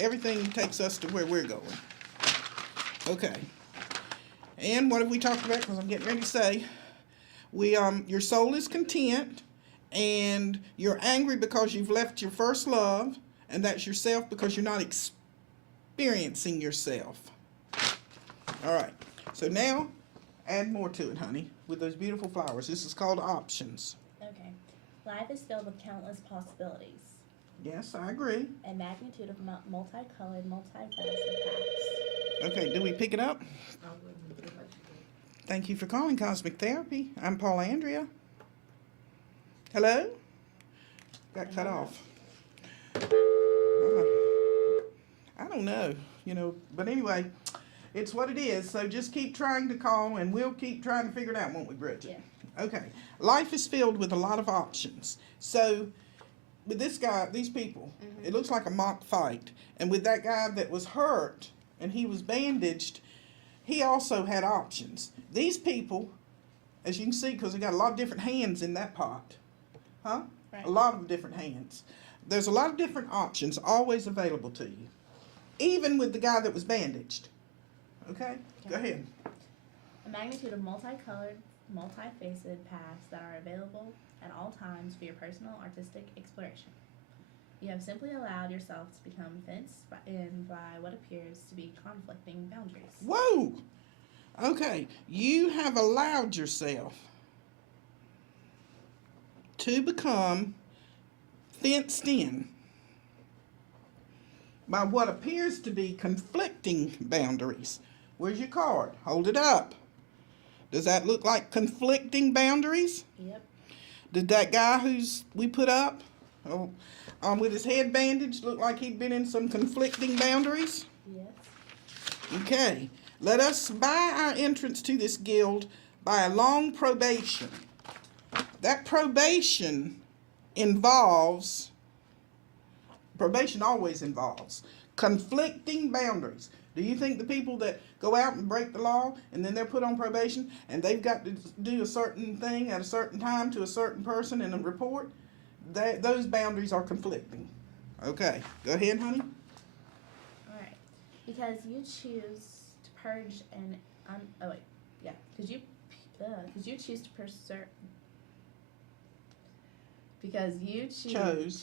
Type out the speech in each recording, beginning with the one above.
everything takes us to where we're going. Okay. And what have we talked about? Because I'm getting ready to say, your soul is content, and you're angry because you've left your first love, and that's yourself because you're not experiencing yourself. All right. So now, add more to it, honey, with those beautiful flowers. This is called options. Okay. Life is filled with countless possibilities. Yes, I agree. A magnitude of multicolored, multifaceted paths. Okay, do we pick it up? Thank you for calling Cosmic Therapy. I'm Paula Andrea. Hello? Got cut off. I don't know, but anyway, it's what it is. So just keep trying to call, and we'll keep trying to figure it out, won't we, Bridget? Yeah. Okay. Life is filled with a lot of options. So with this guy, these people, it looks like a mock fight. And with that guy that was hurt and he was bandaged, he also had options. These people, as you can see, because they got a lot of different hands in that pot, huh? Right. A lot of different hands. There's a lot of different options always available to you, even with the guy that was bandaged. Okay? Go ahead. A magnitude of multicolored, multifaceted paths that are available at all times for your personal artistic exploration. You have simply allowed yourself to become fenced in by what appears to be conflicting boundaries. Whoa! Okay, you have allowed yourself to become fenced in by what appears to be conflicting boundaries. Where's your card? Hold it up. Does that look like conflicting boundaries? Yep. Did that guy we put up with his head bandaged look like he'd been in some conflicting boundaries? Yes. Okay. Let us buy our entrance to this guild by a long probation. That probation always involves conflicting boundaries. Do you think the people that go out and break the law and then they're put on probation and they've got to do a certain thing at a certain time to a certain person in a report, those boundaries are conflicting? Okay, go ahead, honey. All right. Because you choose to purge and because you choose to preserve. Because you chose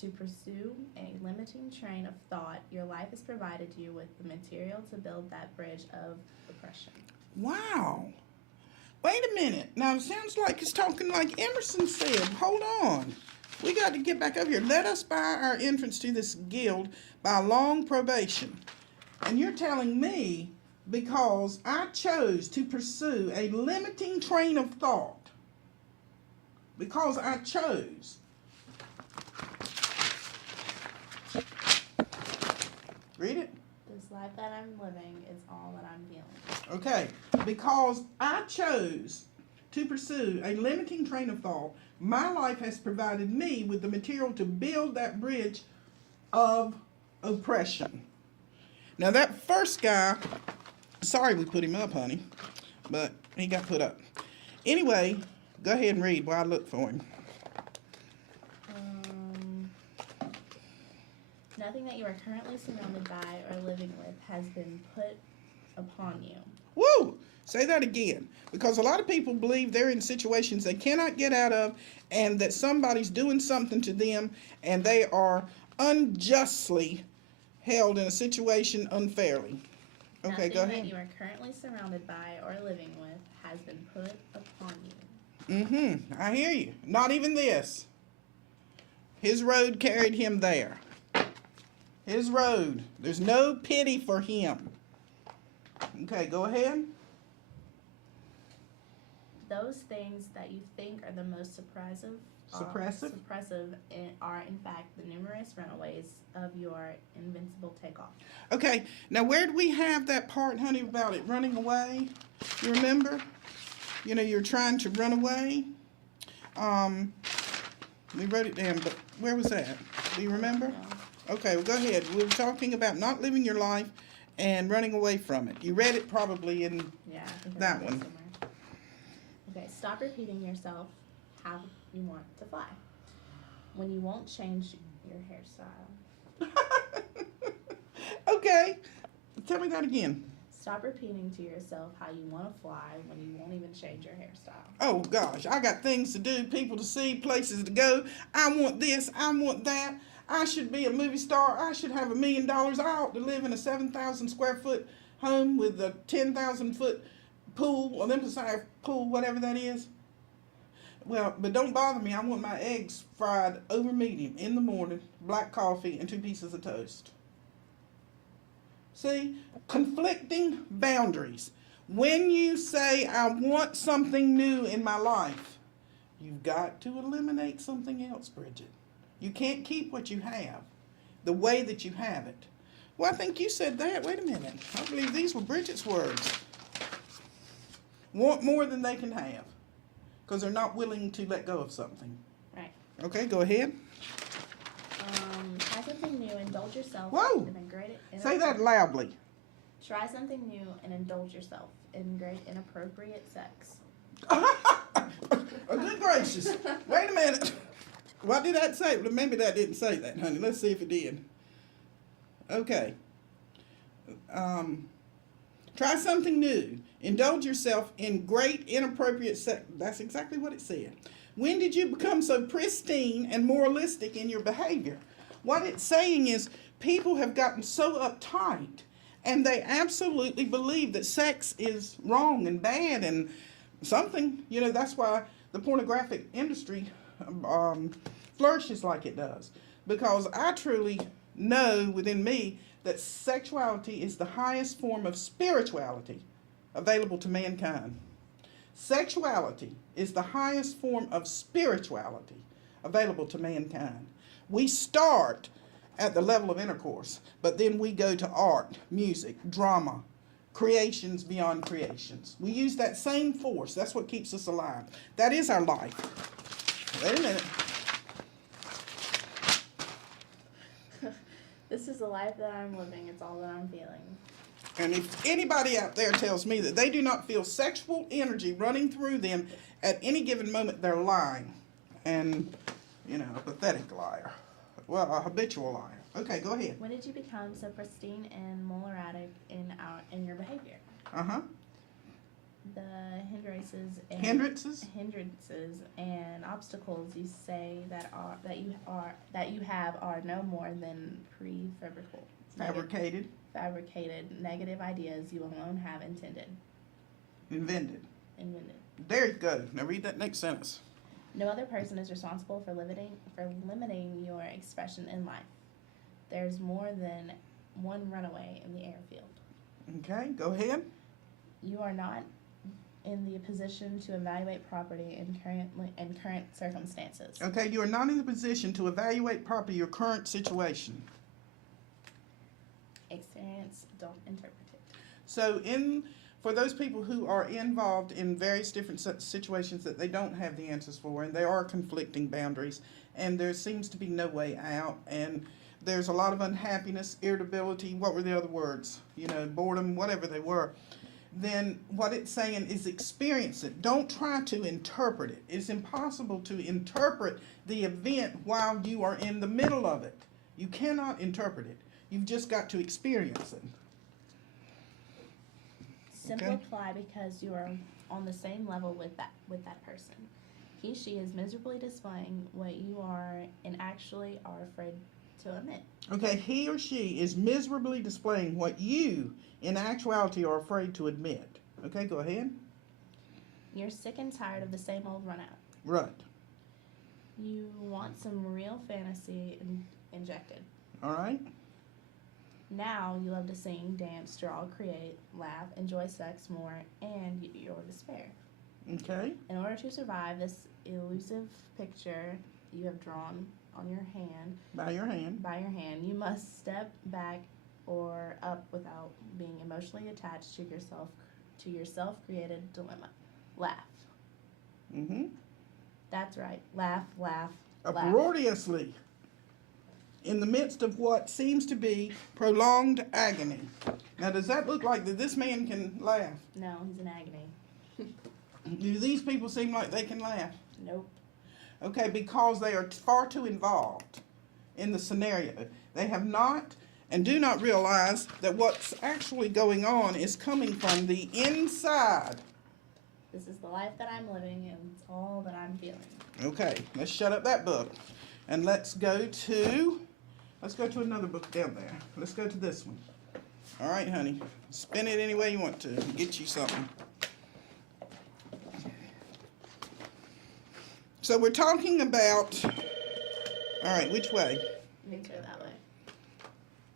to pursue a limiting train of thought, your life has provided you with the material to build that bridge of oppression. Wow. Wait a minute. Now, it sounds like it's talking like Emerson said. Hold on. We got to get back up here. Let us buy our entrance to this guild by a long probation. And you're telling me because I chose to pursue a limiting train of thought. Because I chose. Read it. This life that I'm living is all that I'm feeling. Okay. Because I chose to pursue a limiting train of thought, my life has provided me with the material to build that bridge of oppression. Now that first guy, sorry we put him up, honey, but he got put up. Anyway, go ahead and read while I look for him. Nothing that you are currently surrounded by or living with has been put upon you. Woo! Say that again. Because a lot of people believe they're in situations they cannot get out of and that somebody's doing something to them and they are unjustly held in a situation unfairly. Okay, go ahead. Nothing that you are currently surrounded by or living with has been put upon you. I hear you. Not even this. His road carried him there. His road. There's no pity for him. Okay, go ahead. Those things that you think are the most suppressive are in fact the numerous runaways of your invincible takeoff. Okay, now where do we have that part, honey, about it running away? You remember? You're trying to run away. We wrote it down, but where was that? Do you remember? No. Okay, well, go ahead. We were talking about not living your life and running away from it. You read it probably in that one. Okay, stop repeating yourself how you want to fly. When you won't change your hairstyle. Okay. Tell me that again. Stop repeating to yourself how you want to fly when you won't even change your hairstyle. Oh gosh, I got things to do, people to see, places to go. I want this, I want that. I should be a movie star. I should have $1 million. I ought to live in a 7,000 square foot home with a 10,000 foot pool, Olympic-sized pool, whatever that is. Well, but don't bother me. I want my eggs fried over medium in the morning, black coffee, and 2 pieces of toast. See? Conflicting boundaries. When you say, I want something new in my life, you've got to eliminate something else, Bridget. You can't keep what you have the way that you have it. Well, I think you said that. Wait a minute. I believe these were Bridget's words. Want more than they can have because they're not willing to let go of something. Right. Okay, go ahead. Try something new. Indulge yourself Whoa. in a great. Say that loudly. Try something new and indulge yourself in great inappropriate sex. Oh, good gracious. Wait a minute. What did that say? Well, maybe that didn't say that, honey. Let's see if it did. Okay. Try something new. Indulge yourself in great inappropriate sex. That's exactly what it said. When did you become so pristine and moralistic in your behavior? What it's saying is people have gotten so uptight and they absolutely believe that sex is wrong and bad and something, that's why the pornographic industry flourishes like it does. Because I truly know within me that sexuality is the highest form of spirituality available to mankind. Sexuality is the highest form of spirituality available to mankind. We start at the level of intercourse, but then we go to art, music, drama, creations beyond creations. We use that same force. That's what keeps us alive. That is our life. Wait a minute. This is the life that I'm living. It's all that I'm feeling. And if anybody out there tells me that they do not feel sexual energy running through them at any given moment, they're lying. And, a pathetic liar. Well, a habitual liar. Okay, go ahead. When did you become so pristine and moralic in your behavior? Uh-huh. The Hindrances and obstacles you say that you have are no more than fabricated negative ideas you alone have Invented. Invented. There you go. Now read that next sentence. No other person is responsible for limiting your expression in life. There's more than one runaway in the airfield. Okay, go ahead. You are not in the position to evaluate property in current circumstances. Okay, you are not in the position to evaluate properly your current situation. Experience, don't interpret it. So for those people who are involved in various different situations that they don't have the answers for, and there are conflicting boundaries, and there seems to be no way out, and there's a lot of unhappiness, irritability, what were the other words? Boredom, whatever they were. Then what it's saying is experience it. Don't try to interpret it. It's impossible to interpret the event while you are in the middle of it. You cannot interpret it. You've just got to experience it. Simplify because you are on the same level with that person. He, she is miserably displaying what you are and actually are afraid to admit. Okay, he or she is miserably displaying what you, in actuality, are afraid to admit. Okay, go ahead. You're sick and tired of the same old run out. Right. You want some real fantasy injected. All right. Now you love to sing, dance, draw, create, laugh, enjoy sex more, and your despair. Okay. In order to survive this elusive picture you have drawn on your hand, By your hand, you must step back or up without being emotionally attached to your self-created dilemma. Laugh. Mm-hmm. That's right. Laugh, laugh, laugh. Uproariously. In the midst of what seems to be prolonged agony. Now, does that look like that this man can laugh? No, he's in agony. Do these people seem like they can laugh? Nope. Okay, because they are far too involved in the scenario. They have not and do not realize that what's actually going on is coming from the inside. This is the life that I'm living, and it's all that I'm feeling. Okay, let's shut up that book. And let's go to another book down there. Let's go to this one. All right, honey. Spin it any way you want to. Get you something. So we're talking about, all right, which way? You can go that way.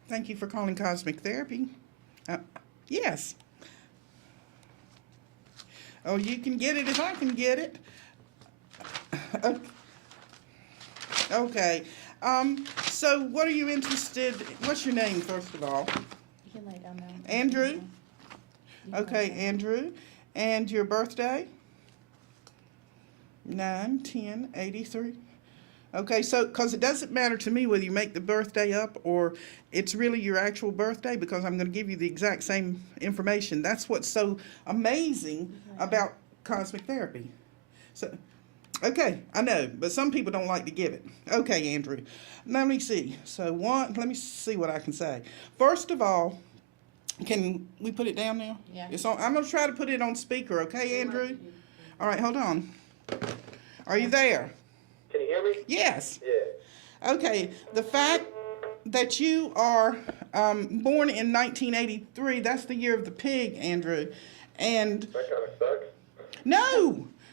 Thank you for calling Cosmic Therapy. Yes. Oh, you can get it if I can get it. Okay. So what are you interested, what's your name, first of all? You can lay down now. Andrew? Okay, Andrew. And your birthday? 9/10/83. Okay, so, because it doesn't matter to me whether you make the birthday up or it's really your actual birthday, because I'm going to give you the exact same information. That's what's so amazing about cosmic therapy. So, okay, I know, but some people don't like to give it. Okay, Andrew, let me see. So, let me see what I can say. First of all, can we put it down now? Yeah. It's on. I'm going to try to put it on speaker, okay, Andrew? All right, hold on. Are you there? Can you hear me? Yes. Yeah. Okay, the fact that you are born in 1983, that's the year of the pig, Andrew. And That kind of sucks.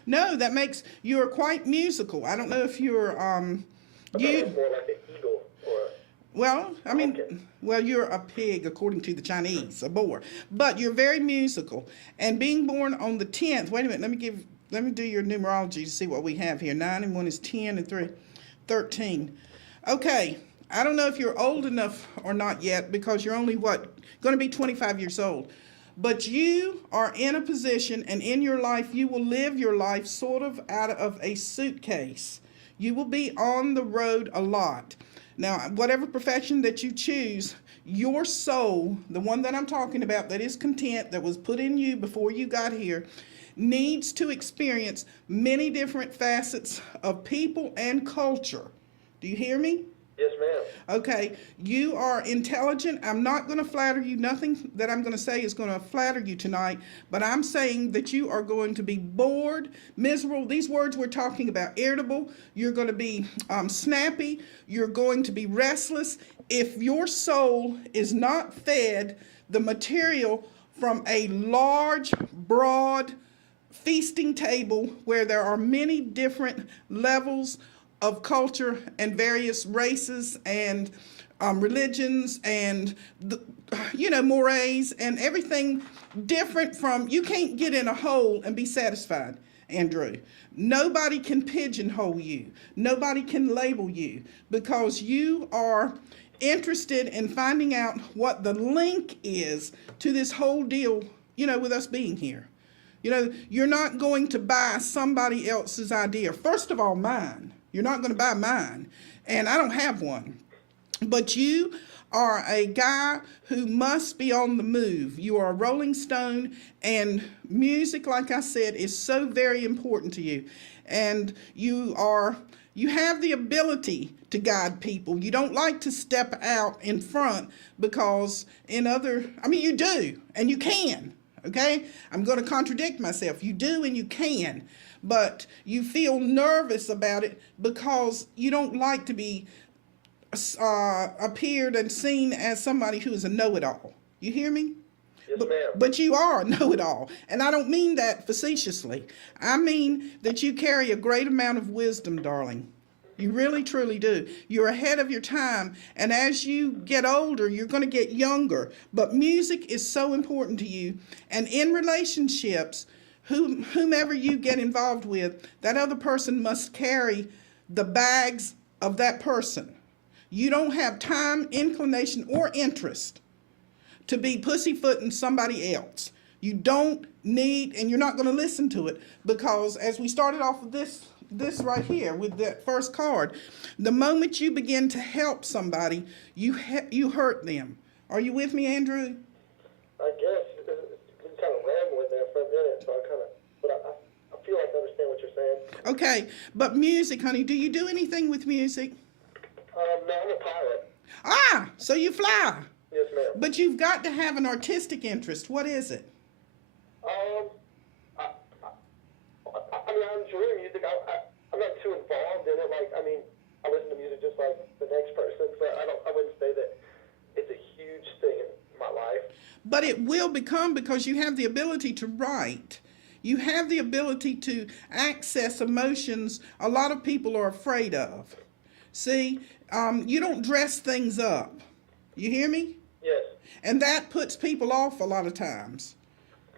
no, that makes, you're quite musical. I don't know if you're, I thought it was more like an eagle or well, I mean, Okay. well, you're a pig according to the Chinese, a boar. But you're very musical. And being born on the 10th, wait a minute, let me do your numerology to see what we have here. 9 and 1 is 10 and 3, 13. Okay, I don't know if you're old enough or not yet, because you're only, going to be 25 years old. But you are in a position, and in your life, you will live your life sort of out of a suitcase. You will be on the road a lot. Now, whatever profession that you choose, your soul, the one that I'm talking about that is content, that was put in you before you got here, needs to experience many different facets of people and culture. Do you hear me? Yes, ma'am. Okay, you are intelligent. I'm not going to flatter you. Nothing that I'm going to say is going to flatter you tonight, but I'm saying that you are going to be bored, miserable. These words we're talking about, irritable. You're going to be snappy. You're going to be restless. If your soul is not fed the material from a large, broad feasting table where there are many different levels of culture and various races and religions and, mores and everything different from, you can't get in a hole and be satisfied, Andrew. Nobody can pigeonhole you. Nobody can label you, because you are interested in finding out what the link is to this whole deal, with us being here. You're not going to buy somebody else's idea. First of all, mine. You're not going to buy mine, and I don't have one. But you are a guy who must be on the move. You are a rolling stone, and music, like I said, is so very important to you. And you have the ability to guide people. You don't like to step out in front, because you do, and you can, okay? I'm going to contradict myself. You do and you can. But you feel nervous about it because you don't like to be appeared and seen as somebody who is a know-it-all. You hear me? Yes, ma'am. But you are a know-it-all. And I don't mean that facetiously. I mean that you carry a great amount of wisdom, darling. You really, truly do. You're ahead of your time. And as you get older, you're going to get younger. But music is so important to you. And in relationships, whomever you get involved with, that other person must carry the bags of that person. You don't have time, inclination, or interest to be pussyfooting somebody else. You don't need, and you're not going to listen to it, because as we started off with this right here with that first card, the moment you begin to help somebody, you hurt them. Are you with me, Andrew? I guess you kind of rambling there for a minute, so I feel like I understand what you're saying. Okay, but music, honey, do anything with music? No, I'm a pilot. So you fly. Yes, ma'am. But you've got to have an artistic interest. What is it? I mean, I enjoy music. I'm not too involved in it. Like, I mean, I listen to music just like the next person, but I wouldn't say that it's a huge thing in my life. But it will become, because you have the ability to write. You have the ability to access emotions a lot of people are afraid of. See, you don't dress things up. You hear me? Yes. And that puts people off a lot of times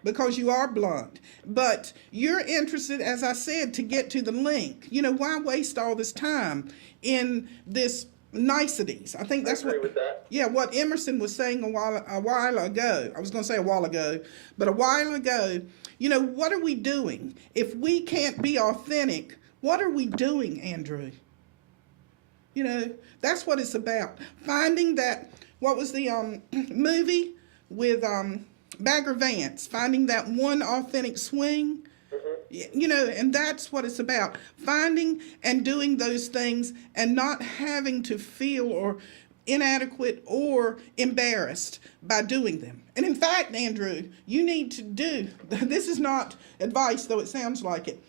because you are blunt. But you're interested, as I said, to get to the link. You know, why waste all this time in this niceties? I think that's I agree with that. Yeah, what Emerson was saying a while ago. I was going to say a while ago, but a while ago, you know, what are we doing? If we can't be authentic, what are we doing, Andrew? You know, that's what it's about. Finding that, what was the movie with Bagger Vance, finding that one authentic swing. You know, and that's what it's about. Finding and doing those things and not having to feel or inadequate or embarrassed by doing them. And in fact, Andrew, you need to do, this is not advice, though it sounds like it,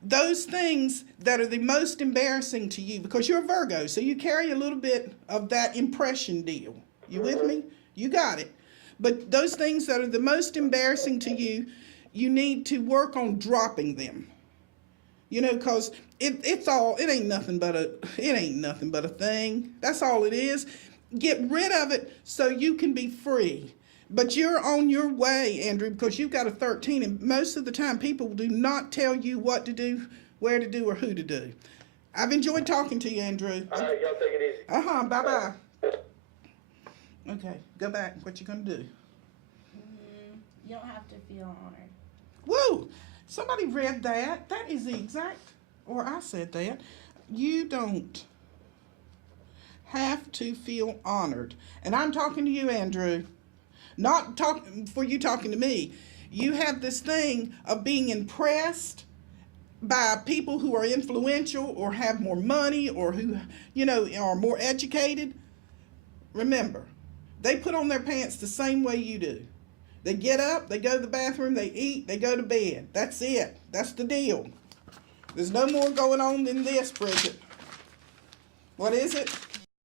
those things that are the most embarrassing to you, because you're a Virgo, so you carry a little bit of that impression deal. You with me? You got it. But those things that are the most embarrassing to you, you need to work on dropping them. You know, because it ain't nothing but a thing. That's all it is. Get rid of it so you can be free. But you're on your way, Andrew, because you've got a 13, and most of the time people do not tell you what to do, where to do, or who to do. I've enjoyed talking to you, Andrew. All right, y'all take it easy. Bye-bye. Okay, go back. What you gonna do? You don't have to feel honored. Woo! Somebody read that. That is the exact, or I said that. You don't have to feel honored. And I'm talking to you, Andrew. Not talking for you talking to me. You have this thing of being impressed by people who are influential or have more money or who, you know, are more educated. Remember, they put on their pants the same way you do. They get up, they go to the bathroom, they eat, they go to bed. That's it. That's the deal. There's no more going on than this, Bridget. What is it?